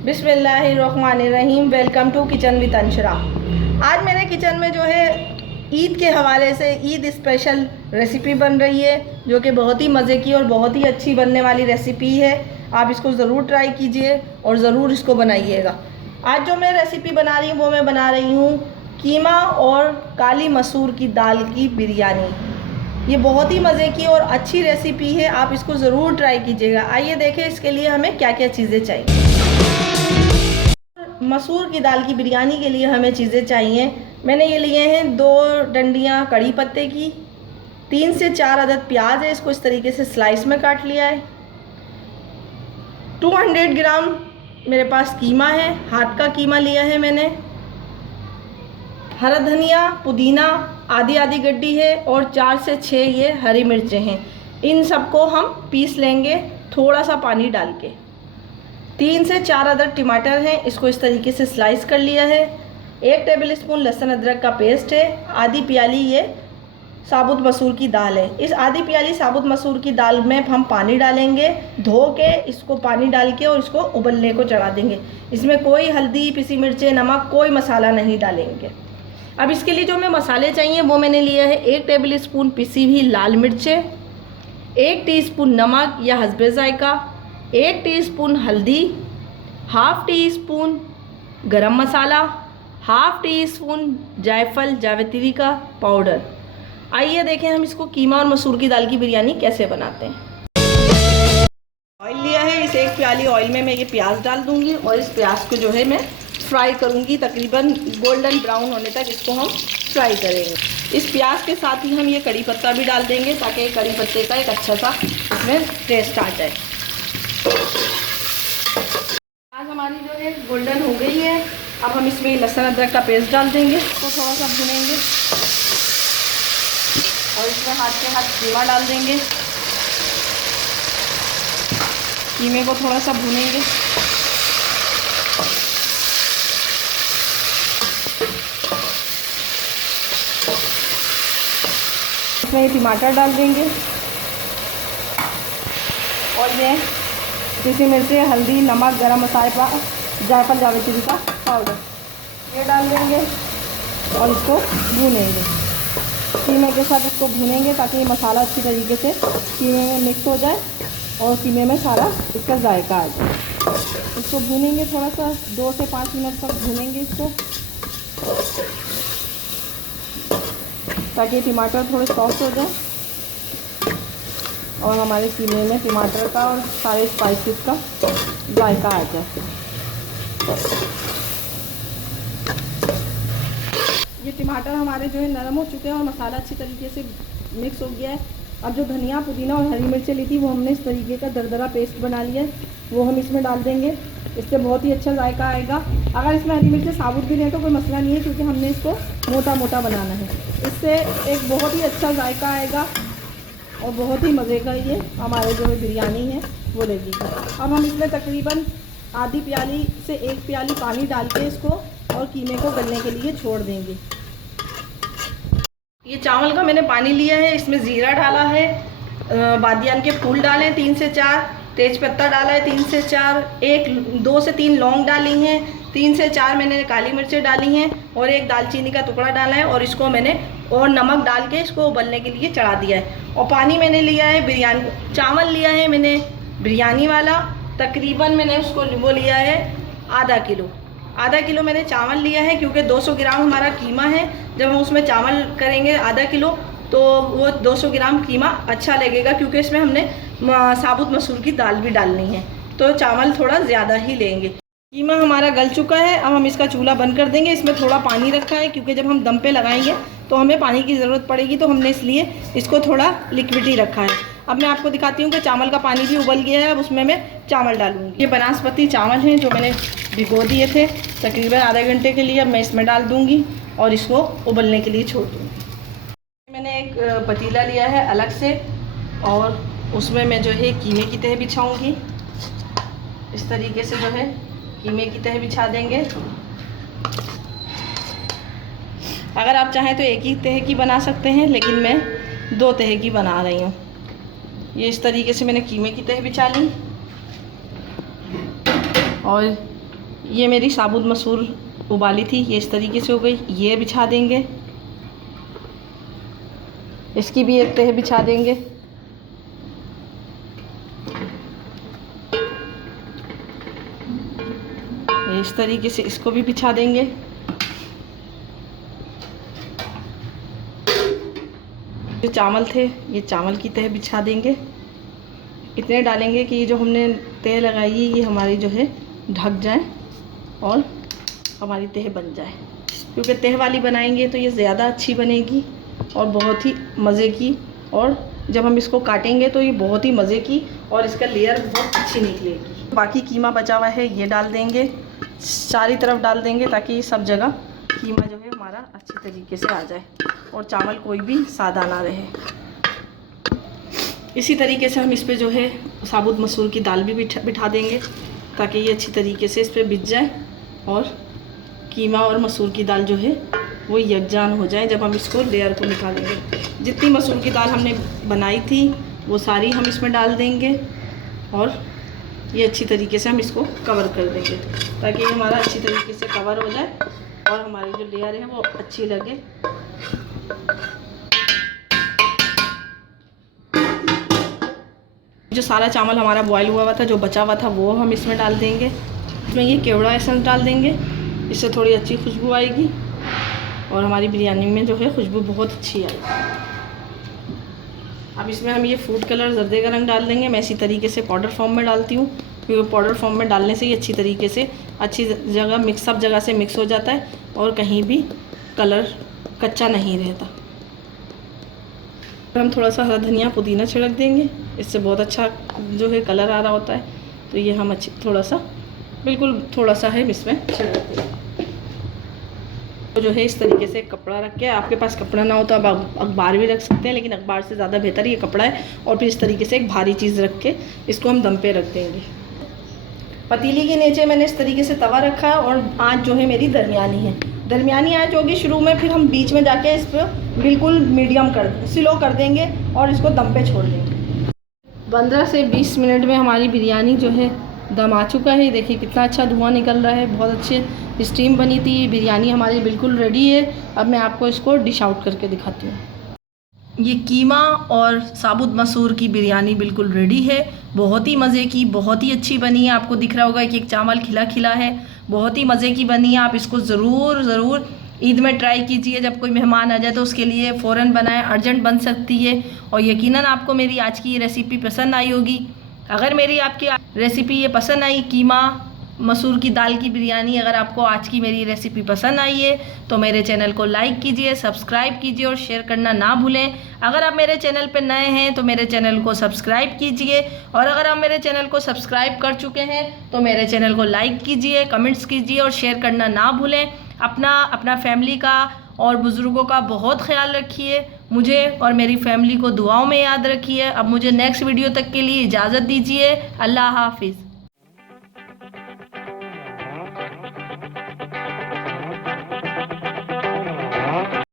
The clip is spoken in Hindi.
बिस्मिल्लाहिर्रहमानिर्रहीम। Welcome to kitchen with Anshara. आज मेरे किचन में जो है ईद के हवाले से ईद स्पेशल रेसिपी बन रही है, जो कि बहुत ही मज़े की और बहुत ही अच्छी बनने वाली रेसिपी है। आप इसको ज़रूर ट्राई कीजिए और ज़रूर इसको बनाइएगा। आज जो मैं रेसिपी बना रही हूँ वो मैं बना रही हूँ कीमा और काली मसूर की दाल की बिरयानी। ये बहुत ही मज़े की और अच्छी रेसिपी है, आप इसको ज़रूर ट्राई कीजिएगा। आइए देखें इसके लिए हमें क्या क्या चीज़ें चाहिए। मसूर की दाल की बिरयानी के लिए हमें चीज़ें चाहिए। मैंने ये लिए हैं 2 डंडियाँ कड़ी पत्ते की, 3 से 4 अदद प्याज है, इसको इस तरीके से स्लाइस में काट लिया है। 200 ग्राम मेरे पास कीमा है, हाथ का कीमा लिया है मैंने। हरा धनिया, पुदीना आधी आधी गड्डी है और 4 से 6 ये हरी मिर्चें हैं। इन सबको हम पीस लेंगे थोड़ा सा पानी डाल के। 3 से 4 अदद टमाटर हैं, इसको इस तरीके से स्लाइस कर लिया है। 1 टेबल स्पून लहसुन अदरक का पेस्ट है। आधी प्याली ये साबुत मसूर की दाल है। इस आधी प्याली साबुत मसूर की दाल में हम पानी डालेंगे, धो के इसको पानी डाल के और इसको उबलने को चढ़ा देंगे। इसमें कोई हल्दी, पिसी मिर्चें, नमक, कोई मसाला नहीं डालेंगे। अब इसके लिए जो हमें मसाले चाहिए वो मैंने लिया है 1 टेबल स्पून पिसी हुई लाल मिर्चें, 1 टीस्पून नमक या हस्बे जायका, 1 टीस्पून हल्दी, हाफ टी स्पून गरम मसाला, हाफ टी स्पून जायफल जावित्री का पाउडर। आइए देखें हम इसको कीमा और मसूर की दाल की बिरयानी कैसे बनाते हैं। ऑयल लिया है, इस 1 प्याली ऑयल में मैं ये प्याज डाल दूंगी और इस प्याज को जो है मैं फ्राई करूंगी। तकरीबन गोल्डन ब्राउन होने तक इसको हम फ्राई करेंगे। इस प्याज के साथ ही हम ये कड़ी पत्ता भी डाल देंगे ताकि कड़ी पत्ते का एक अच्छा सा इसमें टेस्ट आ जाए। प्याज हमारी जो है गोल्डन हो गई है। अब हम इसमें लहसुन अदरक का पेस्ट डाल देंगे, इसको थोड़ा सा भूनेंगे और इसमें हाथ के हाथ कीमा डाल देंगे। कीमे को थोड़ा सा भूनेंगे। इसमें टमाटर डाल देंगे और ये पिसी मिर्चें, हल्दी, नमक, गरम मसाला, जायफल जावित्री का पाउडर ये डाल देंगे और इसको भूनेंगे। कीमे के साथ इसको भूनेंगे ताकि ये मसाला अच्छी तरीके से कीमे में मिक्स हो जाए और कीमे में सारा इसका जायका आ जाए। इसको भूनेंगे थोड़ा सा, 2 से 5 मिनट तक भूनेंगे इसको ताकि टमाटर थोड़े सॉफ्ट हो जाए और हमारे कीमे में टमाटर का और सारे स्पाइसेस का जायका आ जाए। ये टमाटर हमारे जो है नरम हो चुके हैं और मसाला अच्छी तरीके से मिक्स हो गया है। अब जो धनिया, पुदीना और हरी मिर्चें ली थी वो हमने इस तरीके का दरदरा पेस्ट बना लिया है, वो हम इसमें डाल देंगे। इससे बहुत ही अच्छा जायका आएगा। अगर इसमें हरी मिर्चें साबुत भी नहीं तो कोई मसला नहीं है, क्योंकि हमने इसको मोटा मोटा बनाना है। इससे एक बहुत ही अच्छा जायका आएगा और बहुत ही मज़े का ये हमारे जो बिरयानी है वो लेगी। अब हम इसमें तकरीबन आधी प्याली से 1 प्याली पानी डाल के इसको और कीमे को गलने के लिए छोड़ देंगे। ये चावल का मैंने पानी लिया है, इसमें ज़ीरा डाला है, बादियान के फूल डाले हैं 3 से 4, तेज पत्ता डाला है 3 से 4, 2 से 3 लौंग डाली हैं, 3 से 4 मैंने काली मिर्चें डाली हैं और 1 दालचीनी का टुकड़ा डाला है और इसको मैंने और नमक डाल के इसको उबलने के लिए चढ़ा दिया है। और पानी मैंने लिया है बिरयानी, चावल लिया है मैंने बिरयानी वाला, तकरीबन मैंने उसको वो लिया है आधा किलो मैंने चावल लिया है, क्योंकि 200 ग्राम हमारा कीमा है। जब हम उसमें चावल करेंगे आधा किलो तो वो 200 ग्राम कीमा अच्छा लगेगा, क्योंकि इसमें हमने साबुत मसूर की दाल भी डालनी है तो चावल थोड़ा ज़्यादा ही लेंगे। कीमा हमारा गल चुका है, अब हम इसका चूल्हा बंद कर देंगे। इसमें थोड़ा पानी रखा है क्योंकि जब हम दम पे लगाएंगे तो हमें पानी की ज़रूरत पड़ेगी, तो हमने इसलिए इसको थोड़ा लिक्विडी रखा है। अब मैं आपको दिखाती हूँ कि चावल का पानी भी उबल गया है। अब उसमें मैं चावल डालूँगी। ये बनास्पति चावल हैं जो मैंने भिगो दिए थे तकरीबन आधे घंटे के लिए। अब मैं इसमें डाल दूँगी और इसको उबलने के लिए छोड़ दूँगी। मैंने एक पतीला लिया है अलग से और उसमें मैं जो है कीमे की तह बिछाऊँगी। इस तरीके से जो है कीमे की तह बिछा देंगे। अगर आप चाहें तो एक ही तह की बना सकते हैं, लेकिन मैं 2 तह की बना रही हूँ। ये इस तरीके से मैंने कीमे की तह बिछा ली और ये मेरी साबुत मसूर उबाली थी, ये इस तरीके से हो गई। ये बिछा देंगे, इसकी भी एक तह बिछा देंगे। इस तरीके से इसको भी बिछा देंगे। जो चावल थे, ये चावल की तह बिछा देंगे। इतने डालेंगे कि ये जो हमने तह लगाई है ये हमारी जो है ढक जाए और हमारी तह बन जाए, क्योंकि तह वाली बनाएंगे तो ये ज़्यादा अच्छी बनेगी और बहुत ही मज़े की। और जब हम इसको काटेंगे तो ये बहुत ही मज़े की और इसका लेयर बहुत अच्छी निकलेगी। बाकी कीमा बचा हुआ है ये डाल देंगे, सारी तरफ डाल देंगे ताकि सब जगह कीमा जो है हमारा अच्छी तरीके से आ जाए और चावल कोई भी सादा ना रहे। इसी तरीके से हम इस पे जो है साबुत मसूर की दाल भी बिठा देंगे ताकि ये अच्छी तरीके से इस पर बिछ जाए और कीमा और मसूर की दाल जो है वो यकजान हो जाए। जब हम इसको लेयर को निकालेंगे, जितनी मसूर की दाल हमने बनाई थी वो सारी हम इसमें डाल देंगे और ये अच्छी तरीके से हम इसको कवर कर देंगे ताकि ये हमारा अच्छी तरीके से कवर हो जाए और हमारी जो लेयर है वो अच्छी लगे। जो सारा चावल हमारा बॉयल हुआ था, जो बचा हुआ था, वो हम इसमें डाल देंगे। इसमें ये केवड़ा एसेंस डाल देंगे, इससे थोड़ी अच्छी खुशबू आएगी और हमारी बिरयानी में जो है खुशबू बहुत अच्छी आएगी। अब इसमें हम ये फूड कलर जर्दे का रंग डाल देंगे। मैं इसी तरीके से पाउडर फॉर्म में डालती हूँ क्योंकि पाउडर फॉर्म में डालने से ही अच्छी तरीके से अच्छी जगह सब जगह से मिक्स हो जाता है और कहीं भी कलर कच्चा नहीं रहता। हम थोड़ा सा हरा धनिया पुदीना छिड़क देंगे, इससे बहुत अच्छा जो है कलर आ रहा होता है। तो ये हम अच्छी थोड़ा सा बिल्कुल थोड़ा सा है इसमें छिड़क देंगे। तो जो है इस तरीके से कपड़ा रख के, आपके पास कपड़ा ना हो तो आप अखबार भी रख सकते हैं, लेकिन अखबार से ज़्यादा बेहतर ये कपड़ा है। और फिर इस तरीके से एक भारी चीज़ रख के इसको हम दम पे रख देंगे। पतीली के नीचे मैंने इस तरीके से तवा रखा है और आँच जो है मेरी दरमियानी है। दरमियानी आँच होगी शुरू में, फिर हम बीच में जाके इस पर बिल्कुल मीडियम स्लो कर देंगे और इसको दम पे छोड़ देंगे। 15 से 20 मिनट में हमारी बिरयानी जो है दम आ चुका है। देखिए कितना अच्छा धुआं निकल रहा है, बहुत अच्छे स्टीम बनी थी। बिरयानी हमारी बिल्कुल रेडी है। अब मैं आपको इसको डिश आउट करके दिखाती हूँ। ये कीमा और साबुत मसूर की बिरयानी बिल्कुल रेडी है, बहुत ही मज़े की, बहुत ही अच्छी बनी है। आपको दिख रहा होगा कि एक चावल खिला खिला है, बहुत ही मज़े की बनी है। आप इसको ज़रूर ईद में ट्राई कीजिए। जब कोई मेहमान आ जाए तो उसके लिए फ़ौरन बनाएं, अर्जेंट बन सकती है। और यकीनन आपको मेरी आज की ये रेसिपी पसंद आई होगी। अगर मेरी आपकी रेसिपी ये पसंद आई, कीमा मसूर की दाल की बिरयानी, अगर आपको आज की मेरी रेसिपी पसंद आई है तो मेरे चैनल को लाइक कीजिए, सब्सक्राइब कीजिए और शेयर करना ना भूलें। अगर आप मेरे चैनल पर नए हैं तो मेरे चैनल को सब्सक्राइब कीजिए और अगर आप मेरे चैनल को सब्सक्राइब कर चुके हैं तो मेरे चैनल को लाइक कीजिए, कमेंट्स कीजिए और शेयर करना ना भूलें। अपना फैमिली का और बुज़ुर्गों का बहुत ख्याल रखिए। मुझे और मेरी फैमिली को दुआओं में याद रखिए। अब मुझे नेक्स्ट वीडियो तक के लिए इजाज़त दीजिए। अल्लाह हाफिज़।